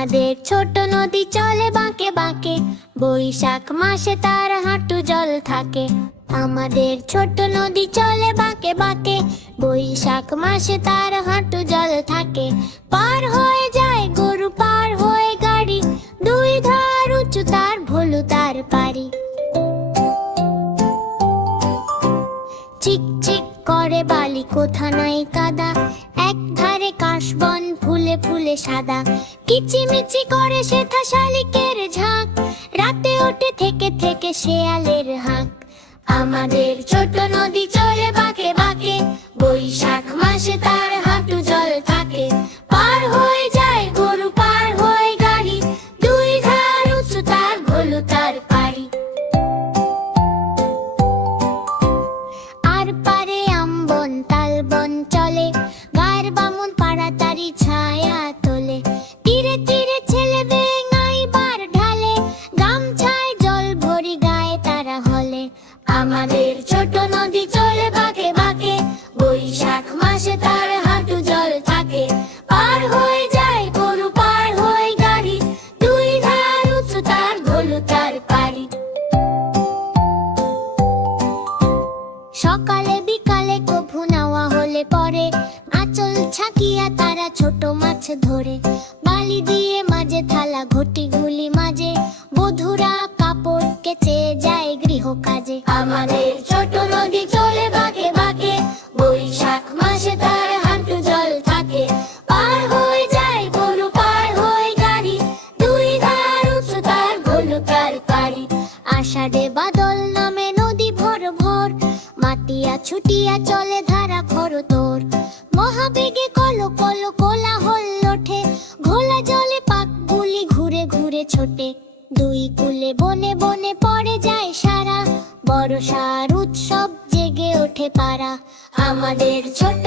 আমাদের ছোট নদী চলে বাঁকে বাঁকে, বৈশাখ মাসে তার হাঁটু জল থাকে। আমাদের ছোট নদী চলে বাঁকে বাঁকে, বৈশাখ মাসে তার হাঁটু জল থাকে। পার হয়ে যায় গরু, পার হয়ে গাড়ি, দুই ধার উঁচু তার, ভোলু তার পারি। চিক চিক করে বালি, কোথা নাই কাদা, এক ধারে কাশবন ফুলে ফুলে সাদা। কিচিমিচি করে সেথা শালিকের ঝাঁক, রাতে ওঠে থেকে থেকে শেয়ালের হাঁক। আমাদের ছোট নদী চলে বাঁকে বাঁকে, বৈশাখ মাসে তার হাঁটু জল থাকে। পার হয়ে যায় গরু, পার হয়ে গাড়ি, দুই ধার উঁচু তার, ভোলু তার পারি। আর পারে আমবন তালবন চলে, গায়ের বামুন পাড়াতারি ছায়া তোলে। তীরে তীরে ছেলে বেঙাই বার ঢালে, গামছায় জল ভরি গায়ে তারা হলে। আমাদের ছোট নদী চলে বাঁকে বাঁকে, বৈশাখ মাসে তার হাঁটু জল থাকে। পার হয়ে যায় গরু, পার হয়ে গাড়ি, দুই ধার উঁচু তার, ভোলু তার পারি। সকালে বিকালে কভু নাওয়া হলে পরে, আঁচল ছাকিয়া তারা ছোট মাছ ধরে। বালি দিয়ে মাঝে থালা, ঘটি গুলি মাঝে, বধুরা কাপড় কেচে যায় গৃহ কাজে। আমাদের ছোট নদী চলে বাঁকে বাঁকে, বৈশাখ মাসে তার হাঁটু জল থাকে। পার হয়ে যায় গরু, পার হয়ে গাড়ি, দুই ধার উঁচু তার, ভোলু তার পারি। আষাঢ়ে বাদল নামে নদী ভোর ভোর, মাতিয়া ছুটিয়া চলে ধারা খরতর। মহাবেগে কলো কলো কোলাহল ওঠে, ঘোলা জলে পাক গুলি ঘুরে ঘুরে ছোটে। দুই কূলে বনে বনে পড়ে যায় সারা, বর্ষার উৎসব জেগে ওঠে পাড়া। আমাদের ছোট